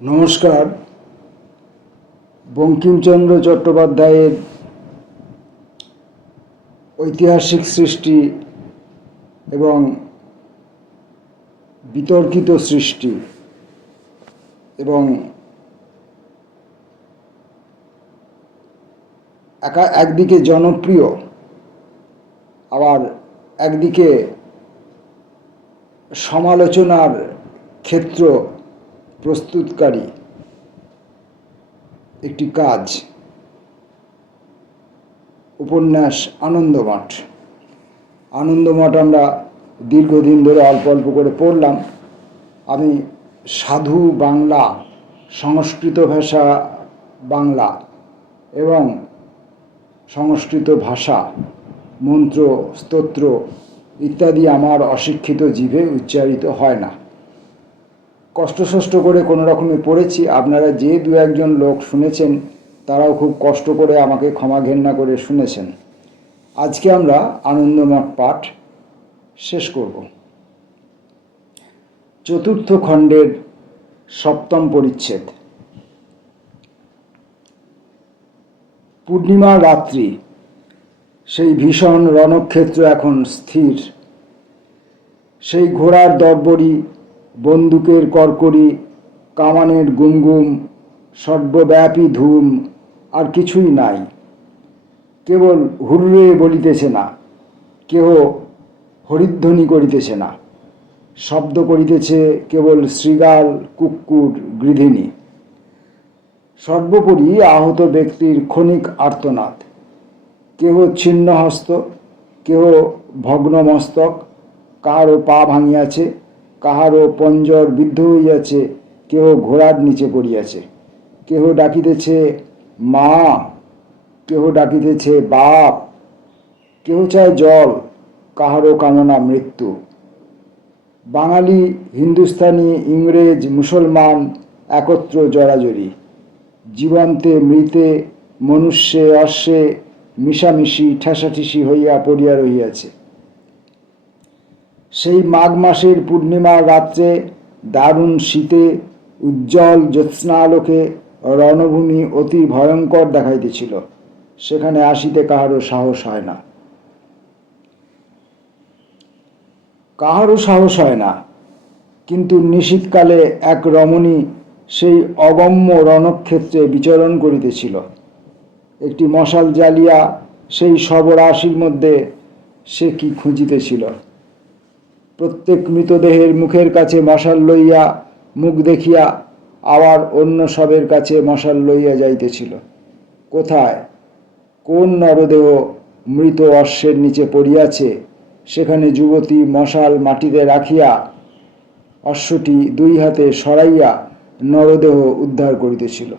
নমস্কার। বঙ্কিমচন্দ্র চট্টোপাধ্যায়ের ঐতিহাসিক সৃষ্টি এবং বিতর্কিত সৃষ্টি এবং একদিকে জনপ্রিয় আবার একদিকে সমালোচনার ক্ষেত্র প্রস্তুতকারী একটি কাজ উপন্যাস আনন্দমঠ। আমরা দীর্ঘদিন ধরে অল্প অল্প করে পড়লাম। আমি সাধু বাংলা, সংস্কৃত ভাষা বাংলা এবং সংস্কৃত ভাষা মন্ত্র স্তোত্র ইত্যাদি আমার অশিক্ষিত জিভে উচ্চারিত হয় না। কষ্ট করে কোনো রকমে পড়েছি। আপনারা যে দু একজন লোক শুনেছেন তারাও খুব কষ্ট করে আমাকে ক্ষমা ঘেন্না করে শুনেছেন। আজকে আমরা আনন্দমঠ পাঠ শেষ করব। চতুর্থ খণ্ডের সপ্তম পরিচ্ছেদ। পূর্ণিমার রাত্রি, সেই ভীষণ রণক্ষেত্র এখন স্থির। সেই ঘোড়ার দরবরি, বন্দুকের কড়কড়ি, কামানের গুমগুম, সর্বব্যাপী ধুম, আর কিছুই নাই। কেবল হুররে বলিতেছে না, কেহ হরিধ্বনি করিতেছে না। শব্দ করিতেছে কেবল শৃগাল, কুক্কুর, গৃধিনী। সর্বোপরি আহত ব্যক্তির ক্ষণিক আর্তনাদ। কেহ ছিন্নহস্ত, কেহ ভগ্নমস্তক, কাহারও পা ভাঙিয়াছে, কাহারও পঞ্জর বিদ্ধ হইয়াছে, কেহ ঘোড়ার নিচে পড়িয়াছে। কেহ ডাকিতেছে মা, কেহ ডাকিতেছে বাপ, কেহ চায় জল, কাহারও কামনা মৃত্যু। বাঙালি, হিন্দুস্তানি, ইংরেজ, মুসলমান একত্র জড়াজড়ি। জীবন্তে মৃতে, মনুষ্যে অশ্বে মিশামিশি ঠেসাঠেসি হইয়া পড়িয়া রহিয়াছে। সেই মাঘ মাসের পূর্ণিমার রাত্রে দারুণ শীতে উজ্জ্বল জ্যোৎস্নালোকে রণভূমি অতি ভয়ঙ্কর দেখাইতেছিল। সেখানে আসিতে কাহারও সাহস হয় না। কিন্তু নিশীথকালে এক রমণী সেই অগম্য রণক্ষেত্রে বিচরণ করিতেছিল। একটি মশাল জ্বালিয়া সেই শবরাশির মধ্যে সে কি খুঁজিতেছিল। প্রত্যেক মৃতদেহের মুখের কাছে মশাল লইয়া মুখ দেখিয়া আবার অন্য শবের কাছে মশাল লইয়া যাইতেছিল। কোথায় কোন নরদেহ মৃত অশ্বের নিচে পড়িয়াছে সেখানে যুবতী মশাল মাটিতে রাখিয়া অশ্বটি দুই হাতে সরাইয়া নরদেহ উদ্ধার করিতেছিল।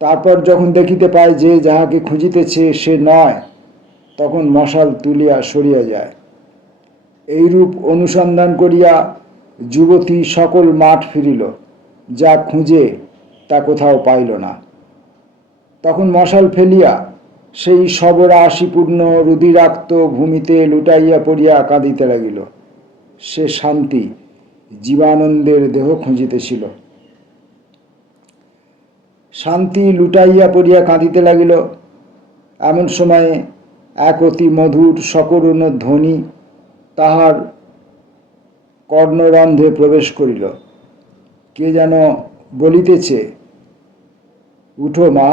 তারপর যখন দেখিতে পায় যে যাহাকে খুঁজিতেছে সে নয়, তখন মশাল তুলিয়া সরিয়া যায়। এইরূপ অনুসন্ধান করিয়া যুবতী সকল মাঠ ফিরিল, যা খুঁজে তা কোথাও পাইল না। তখন মশাল ফেলিয়া সেই শবরাশিপূর্ণ রুধিরাক্ত ভূমিতে লুটাইয়া পড়িয়া কাঁদিতে লাগিল। সে শান্তি, জীবানন্দের দেহ খুঁজিতেছিল। শান্তি লুটাইয়া পড়িয়া কাঁদিতে লাগিল। এমন সময়ে এক অতি মধুর সকরুণ ধ্বনি তাহার কর্ণরন্ধ্রে প্রবেশ করিল। কে যেন বলিতেছে, উঠো মা,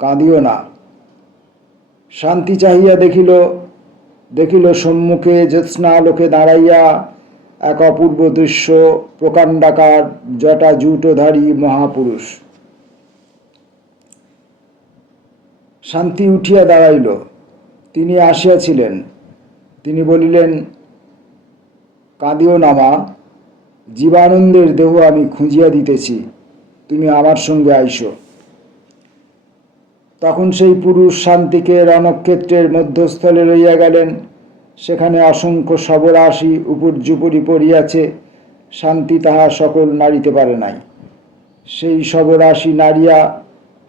কাঁদিও না। শান্তি চাহিয়া দেখিল সম্মুখে জ্যোৎস্নালোকে দাঁড়াইয়া এক অপূর্ব দৃশ্য, প্রকাণ্ডাকার জটা জুটোধারী মহাপুরুষ। শান্তি উঠিয়া দাঁড়াইল। তিনি আসিয়াছিলেন। তিনি বলিলেন, কাঁদিও না মা, জীবানন্দের দেহ আমি খুঁজিয়া দিতেছি, তুমি আমার সঙ্গে আইসো। তখন সেই পুরুষ শান্তিকে রণক্ষেত্রের মধ্যস্থলে লইয়া গেলেন। সেখানে অসংখ্য শবরাশি উপর্যুপরি পড়িয়াছে। শান্তি তাহা সকল নাড়িতে পারে নাই। সেই শবরাশি নাড়িয়া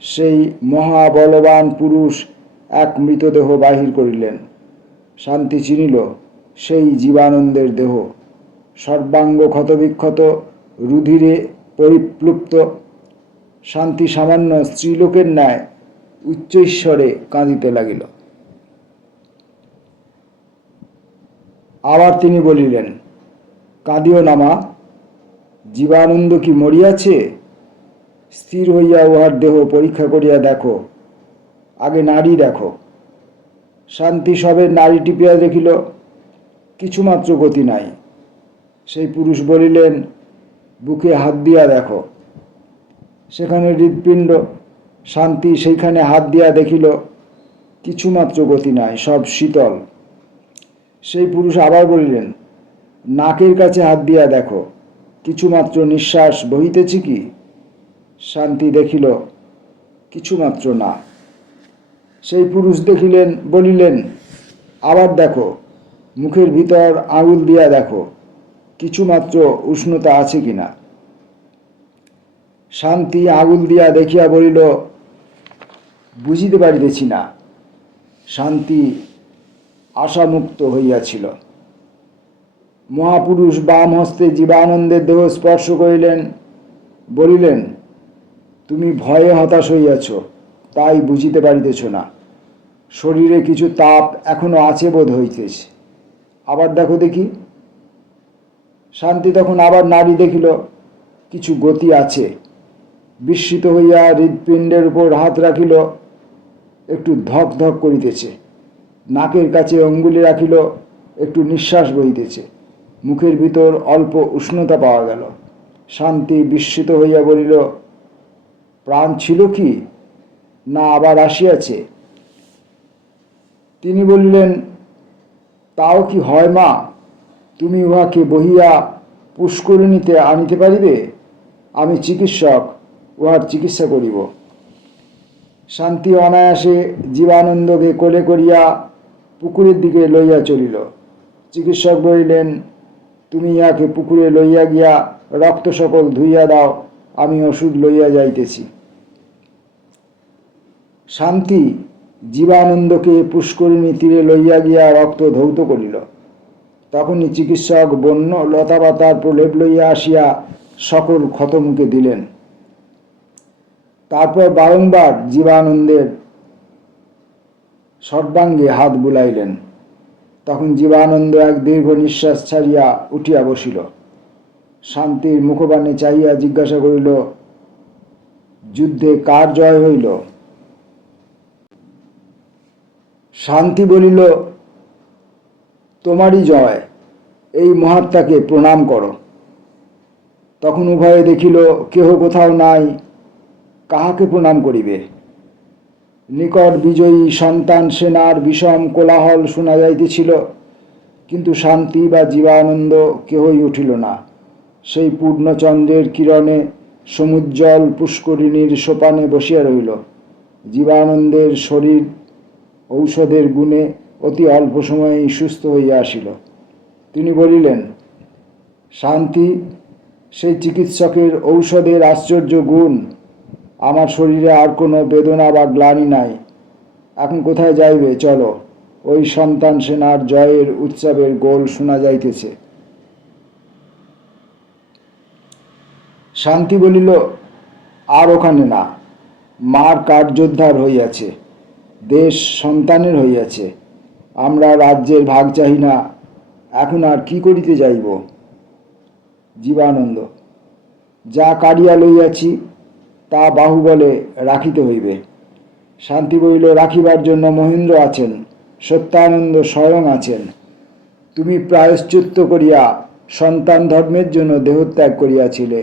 সেই মহাবলবান পুরুষ এক মৃতদেহ বাহির করিলেন। শান্তি চিনিল সেই জীবানন্দের দেহ। সর্বাঙ্গ ক্ষতবিক্ষত, রুধিরে পরিপ্লুপ্ত। শান্তি সামান্য স্ত্রীলোকের ন্যায় উচ্চৈঃস্বরে কাঁদিতে লাগিল। আবার তিনি বলিলেন, কাঁদিও না মা, জীবানন্দ কি মরিয়াছে? স্থির হইয়া উহার দেহ পরীক্ষা করিয়া দেখো, আগে নাড়ি দেখো। শান্তি সবে নাড়ি টিপিয়া দেখিল, কিছুমাত্র গতি নাই। সেই পুরুষ বলিলেন, বুকে হাত দিয়া দেখো, সেখানে হৃৎপিণ্ড। শান্তি সেইখানে হাত দিয়া দেখিল, কিছুমাত্র গতি নাই, সব শীতল। সেই পুরুষ আবার বলিলেন, নাকের কাছে হাত দিয়া দেখো, কিছুমাত্র নিঃশ্বাস বহিতেছে কি? শান্তি দেখিল, কিছুমাত্র না। সেই পুরুষ বলিলেন, আবার দেখো, মুখের ভিতর আঙুল দিয়া দেখো, কিছুমাত্র উষ্ণতা আছে কিনা। শান্তি আঙুল দিয়া দেখিয়া বলিল, বুঝিতে পারিতেছি না। শান্তি আশামুক্ত হইয়াছিল। মহাপুরুষ বাম হস্তে জীবানন্দের দেহ স্পর্শ করিলেন, বলিলেন, তুমি ভয়ে হতাশ হইয়াছ, তাই বুঝিতে পারিতেছ না। শরীরে কিছু তাপ এখনো আছে বোধ হইতেছে, আবার দেখো দেখি। শান্তি তখন আবার নাড়ি দেখিল, কিছু গতি আছে। বিস্মিত হইয়া হৃৎপিণ্ডের উপর হাত রাখিল, একটু ধক ধক করিতেছে। নাকের কাছে অঙ্গুলি রাখিল, একটু নিঃশ্বাস বহিতেছে। মুখের ভিতর অল্প উষ্ণতা পাওয়া গেল। শান্তি বিস্মিত হইয়া বলিল, প্রাণ ছিল কি, না আবার আসিয়াছে? তিনি বললেন, তাও কি হয় মা? তুমি উহাকে বহিয়া পুষ্করিণীতে আনিতে পারিবে? আমি চিকিৎসক, উহার চিকিৎসা করিব। শান্তি অনায়াসে জীবানন্দকে কোলে করিয়া পুকুরের দিকে লইয়া চলিল। চিকিৎসক বলিলেন, তুমি ইহাকে পুকুরে লইয়া গিয়া রক্ত সকল ধুইয়া দাও, আমি ওষুধ লইয়া যাইতেছি। শান্তি জীবানন্দকে পুষ্করিণী তীরে লইয়া গিয়া রক্ত ধৌত করিল। তখনই চিকিৎসক বন্য লতাপাতার প্রলেপ লইয়া আসিয়া সকল ক্ষতমুখে দিলেন। তারপর বারংবার জীবানন্দের সর্বাঙ্গে হাত বুলাইলেন। তখন জীবানন্দ এক দীর্ঘ নিঃশ্বাস ছাড়িয়া উঠিয়া বসিল। শান্তির মুখবাণী চাহিয়া জিজ্ঞাসা করিল, যুদ্ধে কার জয় হইল? শান্তি বলিল, তোমারই জয়, এই মহাত্মাকে প্রণাম করো। তখন উভয়ে দেখিল, কেহ কোথাও নাই, কাহাকে প্রণাম করিবে? নিকট বিজয়ী সন্তান সেনার বিষম কোলাহল শোনা যাইতেছিল, কিন্তু শান্তি বা জীবানন্দ কেহই উঠিল না। সেই পূর্ণচন্দ্রের কিরণে সমুজ্জ্বল পুষ্করিণীর সোপানে বসিয়া রহিল। জীবানন্দের শরীর ঔষধের গুণে অতি অল্প সময়েই সুস্থ হইয়া আসিল। তিনি বলিলেন, শান্তি, সেই চিকিৎসকের ঔষধের আশ্চর্য গুণ। আমার শরীরে আর কোনো বেদনা বা গ্লানি নাই। এখন কোথায় যাইবে? চলো, ওই সন্তান সেনার জয়ের উৎসবের গোল শোনা যাইতেছে। শান্তি বলিল, আর ওখানে না, মার কার্যোদ্ধার হইয়াছে, দেশ সন্তানের হইয়াছে। আমরা রাজ্যের ভাগ চাহি না, এখন আর কি করিতে যাইব? জীবানন্দ, যা কাড়িয়া লইয়াছি তা বাহুবলে রাখিতে হইবে। শান্তি বলিল, রাখিবার জন্য মহেন্দ্র আছেন, সত্যানন্দ স্বয়ং আছেন। তুমি প্রায়শ্চিত্ত করিয়া সন্তান ধর্মের জন্য দেহত্যাগ করিয়াছিলে।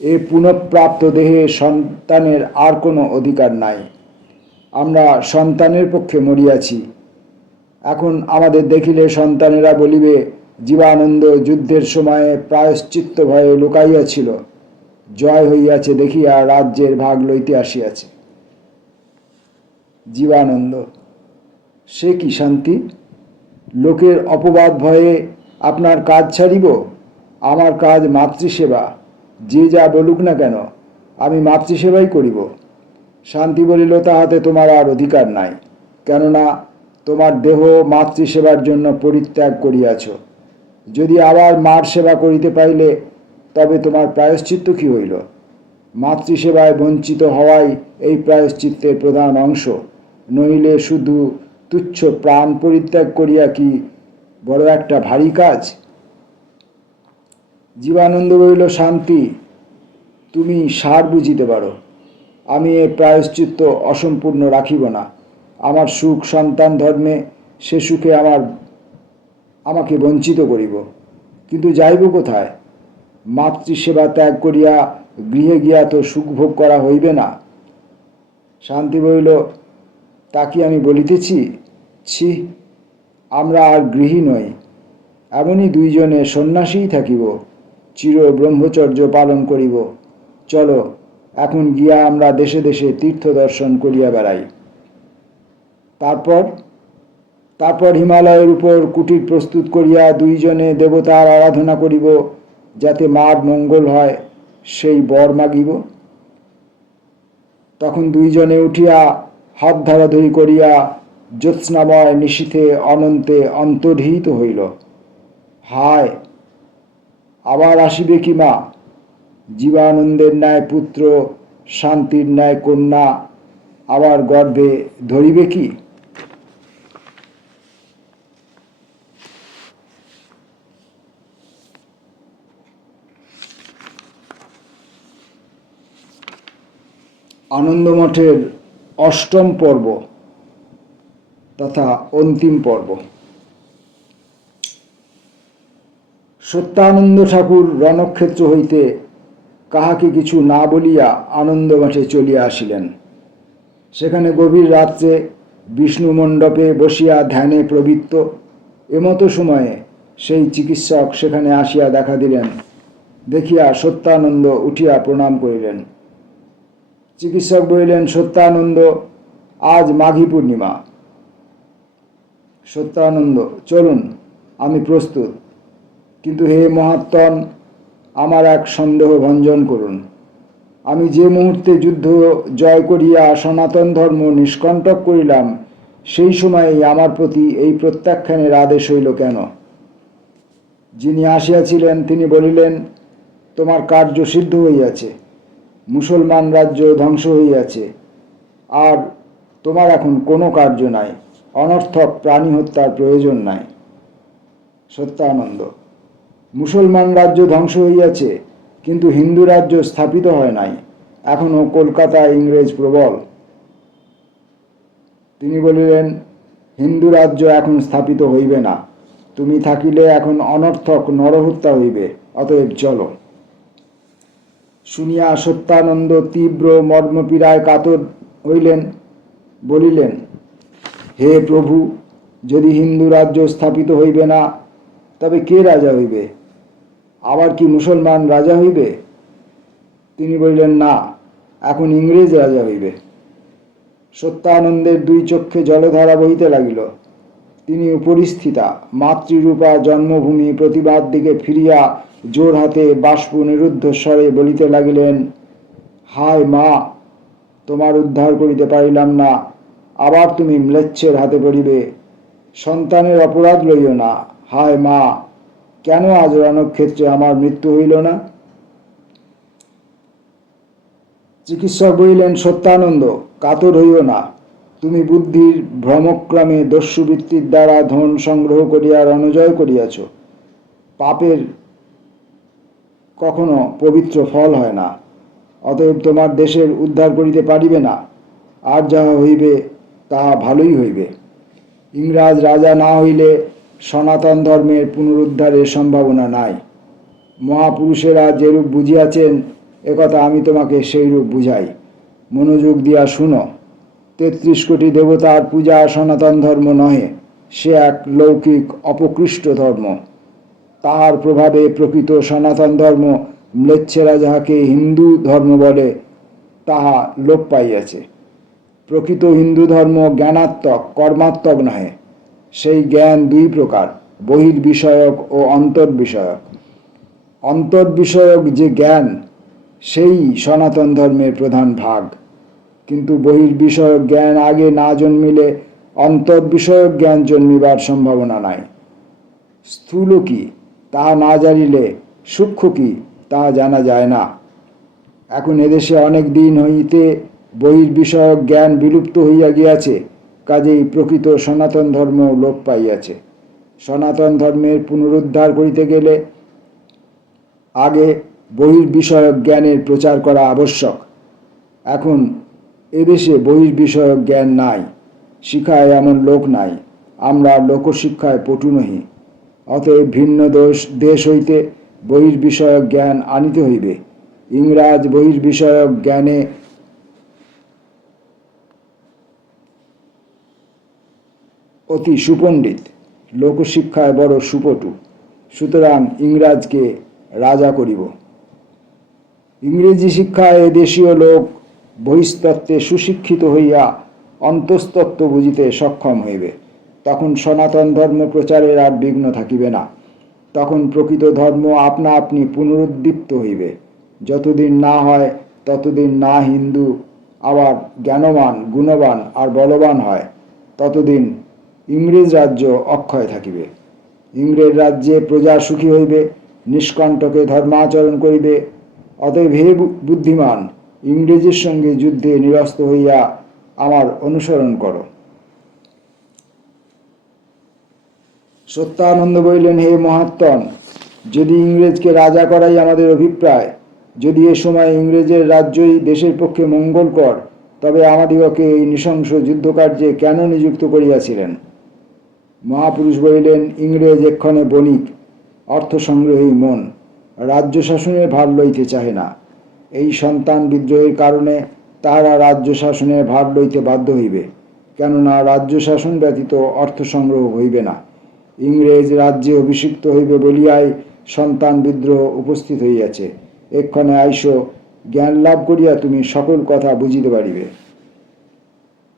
এ পুনঃপ্রাপ্ত দেহে সন্তানের আর কোনো অধিকার নাই। আমরা সন্তানের পক্ষে মরিয়াছি। এখন আমাদের দেখিলে সন্তানেরা বলিবে, জীবানন্দ যুদ্ধের সময়ে প্রায়শ্চিত্ত ভয়ে লুকাইয়াছিল, জয় হইয়াছে দেখিয়া রাজ্যের ভাগ লইতে আসিয়াছে। জীবানন্দ, সে কি শান্তি? লোকের অপবাদ ভয়ে আপনার কাজ ছাড়িব? আমার কাজ মাতৃসেবা, যে যা বলুক না কেন, আমি মাতৃসেবাই করিব। শান্তি বলিল, তাহাতে তোমার আর অধিকার নাই, কেননা তোমার দেহ মাতৃসেবার জন্য পরিত্যাগ করিয়াছ। যদি আবার মার সেবা করিতে পাইলে তবে তোমার প্রায়শ্চিত্ত কি হইল? মাতৃসেবায় বঞ্চিত হওয়াই এই প্রায়শ্চিত্তের প্রধান অংশ, নইলে শুধু তুচ্ছ প্রাণ পরিত্যাগ করিয়া কি বড় একটা ভারী কাজ? জীবানন্দ বলিল, শান্তি, তুমি সার বুঝিতে পারো। আমি এ প্রায়শ্চিত্ত অসম্পূর্ণ রাখিব না। আমার সুখ সন্তান ধর্মে, সে সুখে আমাকে বঞ্চিত করিব। কিন্তু যাইব কোথায়? মাতৃসেবা ত্যাগ করিয়া গৃহে গিয়া তো সুখ ভোগ করা হইবে না। শান্তি বলিল, তা কি আমি বলিতেছি? ছি, আমরা আর গৃহী নই, এমনই দুইজনে সন্ন্যাসীই থাকিব, চির ব্রহ্মচর্য পালন করিব। চলো, এখন গিয়া আমরা দেশে দেশে তীর্থ দর্শন করিয়া বেড়াই। তারপর হিমালয়ের উপর কুটির প্রস্তুত করিয়া দুইজনে দেবতার আরাধনা করিব, যাতে মার মঙ্গল হয়, সেই বর মাগিব। তখন দুইজনে উঠিয়া হাত ধরাধরি করিয়া জ্যোৎস্নাময় নিশীথে অনন্তে অন্তর্হিত হইল। হায়, আবার আসিবে কি মা? জীবানন্দের ন্যায় পুত্র, শান্তির ন্যায় কন্যা আবার গর্ভে ধরিবে কি? আনন্দমঠের অষ্টম পর্ব তথা অন্তিম পর্ব। সত্যানন্দ ঠাকুর রণক্ষেত্র হইতে কাহাকে কিছু না বলিয়া আনন্দমঠে চলিয়া আসিলেন। সেখানে গভীর রাত্রে বিষ্ণু মণ্ডপে বসিয়া ধ্যানে প্রবৃত্ত। এমতো সময়ে সেই চিকিৎসক সেখানে আসিয়া দেখা দিলেন। দেখিয়া সত্যানন্দ উঠিয়া প্রণাম করিলেন। চিকিৎসক বলিলেন, সত্যানন্দ, আজ মাঘী পূর্ণিমা। সত্যানন্দ, চলুন, আমি প্রস্তুত। কিন্তু হে মহাত্মন, আমার এক সন্দেহ ভঞ্জন করুন। আমি যে মুহূর্তে যুদ্ধ জয় করিয়া সনাতন ধর্ম নিষ্কণ্টক করিলাম, সেই সময়েই আমার প্রতি এই প্রত্যাখ্যানের আদেশ হইল কেন? যিনি আসিয়াছিলেন তিনি বলিলেন, তোমার কার্য সিদ্ধ হইয়াছে, মুসলমান রাজ্য ধ্বংস হইয়াছে, আর তোমার এখন কোনো কার্য নাই, অনর্থক প্রাণী হত্যার প্রয়োজন নাই। সত্যানন্দ, মুসলমান রাজ্য ধ্বংস হইয়াছে, কিন্তু হিন্দু রাজ্য স্থাপিত হয় নাই, এখনো কলকাতায় ইংরেজ প্রবল। তিনি বলিলেন, হিন্দু রাজ্য এখন স্থাপিত হইবে না, তুমি থাকিলে এখন অনর্থক নরহত্যা হইবে, অতএব চলো। শুনিয়া সত্যানন্দ তীব্র মর্মপীড়ায় কাতর হইলেন, বলিলেন, হে প্রভু, যদি হিন্দু রাজ্য স্থাপিত হইবে না, তবে কে রাজা হইবে? আবার কি মুসলমান রাজা হইবে? তিনি বলিলেন, না, এখন ইংরেজ রাজা হইবে। সত্যানন্দের দুই চক্ষে জলধারা বহিতে লাগিল। তিনি উপরিস্থিতা মাতৃরূপা জন্মভূমি প্রতিবাদ দিকে ফিরিয়া জোর হাতে বাষ্প নিরুদ্ধ স্বরে বলিতে লাগিলেন, হায় মা, তোমার উদ্ধার করিতে পারিলাম না, আবার তুমি ম্লেচ্ছের হাতে পড়িবে। সন্তানের অপরাধ লইও না, হায় মা, কেন আজ রণক্ষেত্রে আমার মৃত্যু হইল না? চিকিৎসক বলিলেন, সত্যানন্দ, কাতর হইও না। তুমি বুদ্ধির ভ্রমক্রমে দস্যুবৃত্তির দ্বারা ধন সংগ্রহ করিয়া রণজয় করিয়াছ। পাপের কখনো পবিত্র ফল হয় না, অতএব তোমার দেশের উদ্ধার করিতে পারিবে না। আর যাহা হইবে তাহা ভালোই হইবে। ইংরাজ রাজা না হইলে সনাতন ধর্মের পুনরুদ্ধারের সম্ভাবনা নাই। মহাপুরুষেরা যেরূপ বুঝিয়াছেন, একথা আমি তোমাকে সেইরূপ বুঝাই, মনোযোগ দিয়া শুনো। ৩৩ কোটি দেবতার পূজা সনাতন ধর্ম নহে, সে এক লৌকিক অপকৃষ্ট ধর্ম। তাহার প্রভাবে প্রকৃত সনাতন ধর্ম, ম্লেচ্ছেরা যাহাকে হিন্দু ধর্ম বলে, তাহা লোপ পাইয়াছে। প্রকৃত হিন্দু ধর্ম জ্ঞানাত্মক, কর্মাত্মক নহে। সেই জ্ঞান দুই প্রকার, বহির্বিষয়ক ও অন্তর্বিষয়ক। অন্তর্বিষয়ক যে জ্ঞান, সেই সনাতন ধর্মের প্রধান ভাগ। কিন্তু বহির্বিষয়ক জ্ঞান আগে না জন্মিলে অন্তর্বিষয়ক জ্ঞান জন্মিবার সম্ভাবনা নাই। স্থূল কি তাহা না জানিলে সূক্ষ্ম কি তা জানা যায় না। এখন এদেশে অনেক দিন হইতে বহির্বিষয়ক জ্ঞান বিলুপ্ত হইয়া গিয়াছে, কাজেই প্রকৃত সনাতন ধর্ম লোপ পাইয়াছে। সনাতন ধর্মের পুনরুদ্ধার করিতে গেলে আগে বহির্বিষয়ক জ্ঞানের প্রচার করা আবশ্যক। এখন এদেশে বহির্বিষয়ক জ্ঞান নাই, শিখায় এমন লোক নাই, আমরা লোকশিক্ষায় পটু নহি। অতএব ভিন্ন দেশ হইতে বহির্বিষয়ক জ্ঞান আনিতে হইবে। ইংরাজ বহির্বিষয়ক জ্ঞানে অতি সুপণ্ডিত, লোকশিক্ষায় বড় সুপটু, সুতরাং ইংরাজকে রাজা করিব। ইংরেজি শিক্ষায় দেশীয় লোক বহিস্তত্ত্বে সুশিক্ষিত হইয়া অন্তস্তত্ত্ব বুঝিতে সক্ষম হইবে। তখন সনাতন ধর্ম প্রচারের আর বিঘ্ন থাকিবে না। তখন প্রকৃত ধর্ম আপনা আপনি পুনরুদ্দীপ্ত হইবে। যতদিন না হয় ততদিন না হিন্দু আবার জ্ঞানবান, গুণবান আর বলবান হয়, ততদিন ইংরেজ রাজ্য অক্ষয় থাকিবে। ইংরেজ রাজ্যে প্রজা সুখী হইবে, নিষ্কণ্টকে ধর্মাচরণ করিবে। অতএব হে বুদ্ধিমান, ইংরেজের সঙ্গে যুদ্ধে নিরস্ত হইয়া আমার অনুসরণ করো। সত্যানন্দ বলিলেন, হে মহাত্মন, যদি ইংরেজকে রাজা করাই আমাদের অভিপ্রায়, যদি এ সময় ইংরেজের রাজ্যই দেশের পক্ষে মঙ্গলকর, তবে আমাদিগকে এই নৃশংস যুদ্ধকার্যে কেন নিযুক্ত করিয়াছিলেন? মহাপুরুষ বলিলেন, ইংরেজ এক্ষণে বণিক, অর্থ সংগ্রহী মন, রাজ্য শাসনের ভার লইতে চাহে না। এই সন্তান বিদ্রোহের কারণে তাহারা রাজ্য শাসনের ভার লইতে বাধ্য হইবে, কেননা রাজ্য শাসন ব্যতীত অর্থ সংগ্রহ হইবে না। ইংরেজ রাজ্যে অভিষিক্ত হইবে বলিয়াই সন্তান বিদ্রোহ উপস্থিত হইয়াছে। এক্ষণে আইস, জ্ঞান লাভ করিয়া তুমি সকল কথা বুঝিতে পারিবে।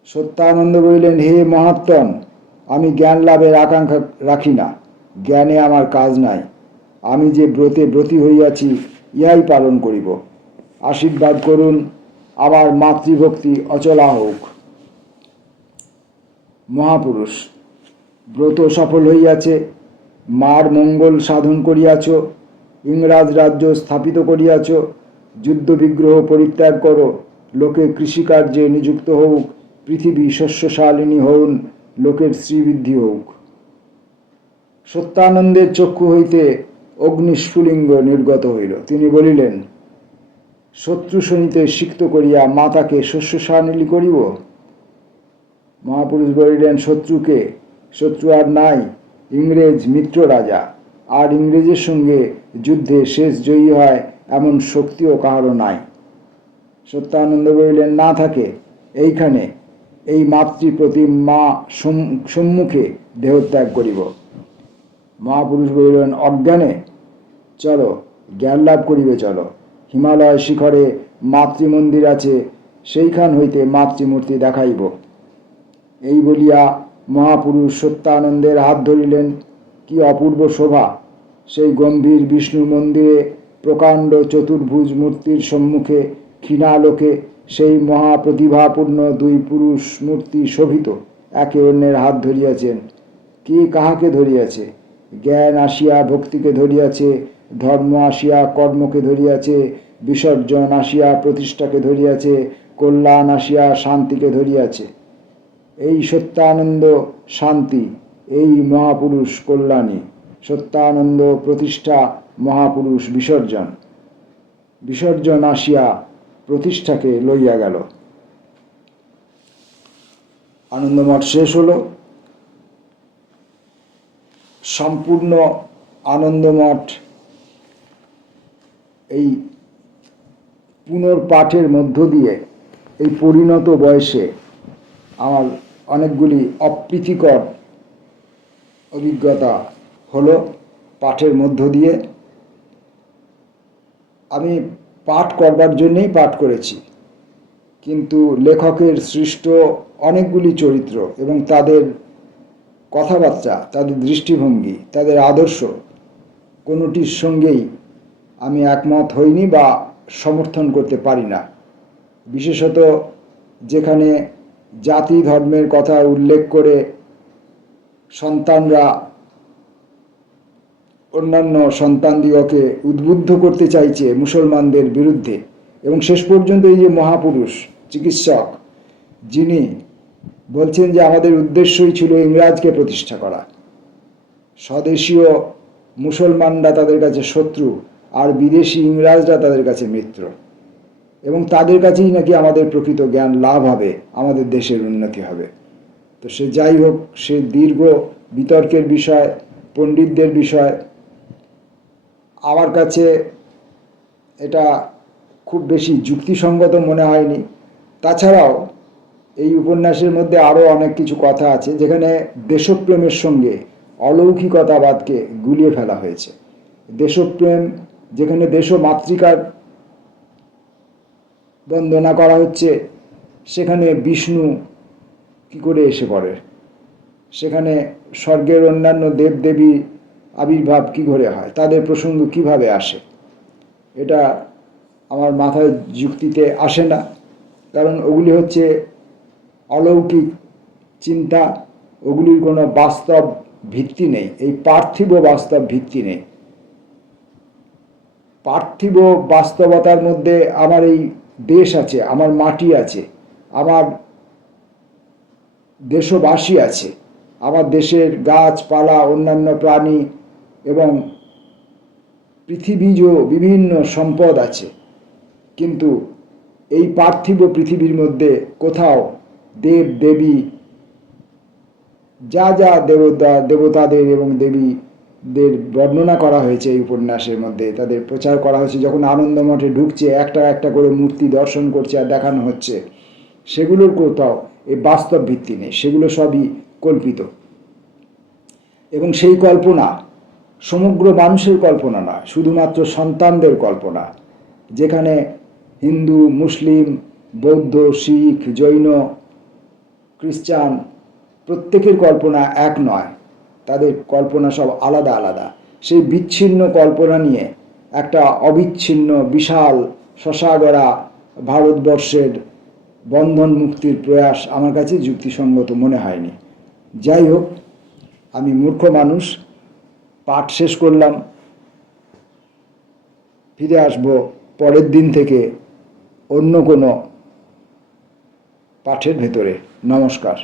সত্যানন্দ বলিলেন, হে মহাত্মন, আমি জ্ঞান লাভের আকাঙ্ক্ষা রাখি না, জ্ঞানে আমার কাজ নাই। আমি যে ব্রতে ব্রতী হইয়াছি, ইহাই পালন করিব। আশীর্বাদ করুন, আমার মাতৃভক্তি অচলা হোক। মহাপুরুষ, ব্রত সফল হইয়াছে, মার মঙ্গল সাধন করিয়াছ, ইংরাজ রাজ্য স্থাপিত করিয়াছ, যুদ্ধ বিগ্রহ পরিত্যাগ করো, লোকে কৃষিকার্যে নিযুক্ত হোক, পৃথিবী শস্যশালিনী হউন, লোকের শ্রীবৃদ্ধি হোক। সত্যানন্দের চক্ষু হইতে অগ্নিস্ফুলিঙ্গ নির্গত হইল। তিনি বলিলেন, শত্রু শনিতে সিক্ত করিয়া মাতাকে শস্যশালিনী করিব? মহাপুরুষ বলিলেন, শত্রুকে? শত্রু আর নাই, ইংরেজ মিত্র রাজা, আর ইংরেজের সঙ্গে যুদ্ধে শেষ জয়ী হয় এমন শক্তিও কাহারও নাই। সত্যানন্দ বলিলেন, না থাকে, এইখানে এই মাতৃপ্রতিম মা সম্মুখে দেহত্যাগ করিব। মহাপুরুষ বলিলেন, অজ্ঞানে? চলো, জ্ঞান লাভ করিবে চলো। হিমালয় শিখরে মাতৃমন্দির আছে, সেইখান হইতে মাতৃমূর্তি দেখাইব। এই বলিয়া মহাপুরুষ সত্যানন্দের হাত ধরিলেন। কি অপূর্ব শোভা! সেই গম্ভীর বিষ্ণু মন্দিরে প্রকাণ্ড চতুর্ভুজ মূর্তির সম্মুখে ক্ষীণালোকে সেই মহাপ্রতিভাপূর্ণ দুই পুরুষ মূর্তি শোভিত, একে অন্যের হাত ধরিয়াছেন। কে কাহাকে ধরিয়াছে? জ্ঞান আসিয়া ভক্তিকে ধরিয়াছে, ধর্ম আসিয়া কর্মকে ধরিয়াছে, বিসর্জন আসিয়া প্রতিষ্ঠাকে ধরিয়াছে, কল্যাণ আসিয়া শান্তিকে ধরিয়াছে। এই সত্যানন্দ শান্তি, এই মহাপুরুষ কল্যাণী। সত্যানন্দ প্রতিষ্ঠা, মহাপুরুষ বিসর্জন। বিসর্জন আসিয়া প্রতিষ্ঠাকে লইয়া গেল। আনন্দমঠ শেষ হল। সম্পূর্ণ আনন্দমঠ এই পুনর্পাঠের মধ্য দিয়ে এই পরিণত বয়সে আমার অনেকগুলি অপ্রীতিকর অভিজ্ঞতা হলো পাঠের মধ্য দিয়ে। আমি পাঠ করবার জন্যেই পাঠ করেছি, কিন্তু লেখকের সৃষ্ট অনেকগুলি চরিত্র এবং তাদের কথাবার্তা, তাদের দৃষ্টিভঙ্গি, তাদের আদর্শ, কোনোটির সঙ্গেই আমি একমত হইনি বা সমর্থন করতে পারি না। বিশেষত যেখানে জাতি ধর্মের কথা উল্লেখ করে সন্তানরা অন্যান্য সন্তানদিগকে উদ্বুদ্ধ করতে চাইছে মুসলমানদের বিরুদ্ধে। এবং শেষ পর্যন্ত এই যে মহাপুরুষ চিকিৎসক, যিনি বলছেন যে আমাদের উদ্দেশ্যই ছিল ইংরাজকে প্রতিষ্ঠা করা, স্বদেশীয় মুসলমানরা তাদের কাছে শত্রু আর বিদেশি ইংরাজরা তাদের কাছে মিত্র, এবং তাদের কাছেই নাকি আমাদের প্রকৃত জ্ঞান লাভ হবে, আমাদের দেশের উন্নতি হবে। তো সে যাই হোক, সে দীর্ঘ বিতর্কের বিষয়, পণ্ডিতদের বিষয়। আমার কাছে এটা খুব বেশি যুক্তিসঙ্গত মনে হয়নি। তাছাড়াও এই উপন্যাসের মধ্যে আরও অনেক কিছু কথা আছে যেখানে দেশপ্রেমের সঙ্গে অলৌকিকতাবাদকে গুলিয়ে ফেলা হয়েছে। দেশপ্রেম, যেখানে দেশ মাতৃকার বন্দনা করা হচ্ছে, সেখানে বিষ্ণু কি করে এসে পড়ে, সেখানে স্বর্গের অন্যান্য দেবদেবী আবির্ভাব কী করে হয়, তাদের প্রসঙ্গ কিভাবে আসে, এটা আমার মাথায় যুক্তিতে আসে না। কারণ ওগুলি হচ্ছে অলৌকিক চিন্তা, ওগুলির কোনো বাস্তব ভিত্তি নেই, এই পার্থিব বাস্তব ভিত্তি নেই। পার্থিব বাস্তবতার মধ্যে আমার এই দেশ আছে, আমার মাটি আছে, আমার দেশবাসী আছে, আমার দেশের গাছপালা, অন্যান্য প্রাণী এবং পৃথিবীজ বিভিন্ন সম্পদ আছে। কিন্তু এই পার্থিব পৃথিবীর মধ্যে কোথাও দেব দেবী, যা যা দেবতাদের এবং দেবীদের বর্ণনা করা হয়েছে এই উপন্যাসের মধ্যে, তাদের প্রচার করা হয়েছে, যখন আনন্দমঠে ঢুকছে একটা একটা করে মূর্তি দর্শন করছে আর দেখানো হচ্ছে, সেগুলোর কোথাও এই বাস্তব ভিত্তি নেই, সেগুলো সবই কল্পিত। এবং সেই কল্পনা সমগ্র মানুষের কল্পনা না, শুধুমাত্র সন্তানদের কল্পনা, যেখানে হিন্দু, মুসলিম, বৌদ্ধ, শিখ, জৈন, খ্রিস্টান প্রত্যেকের কল্পনা এক নয়, তাদের কল্পনা সব আলাদা আলাদা। সেই বিচ্ছিন্ন কল্পনা নিয়ে একটা অবিচ্ছিন্ন বিশাল শশাগড়া ভারতবর্ষের বন্ধন মুক্তির প্রয়াস আমার কাছে যুক্তিসঙ্গত মনে হয়নি। যাই হোক, আমি মূর্খ মানুষ, পাঠ শেষ করলাম, ফিরে আসবো পরের দিন থেকে অন্য কোনো পাঠের ভেতরে। নমস্কার।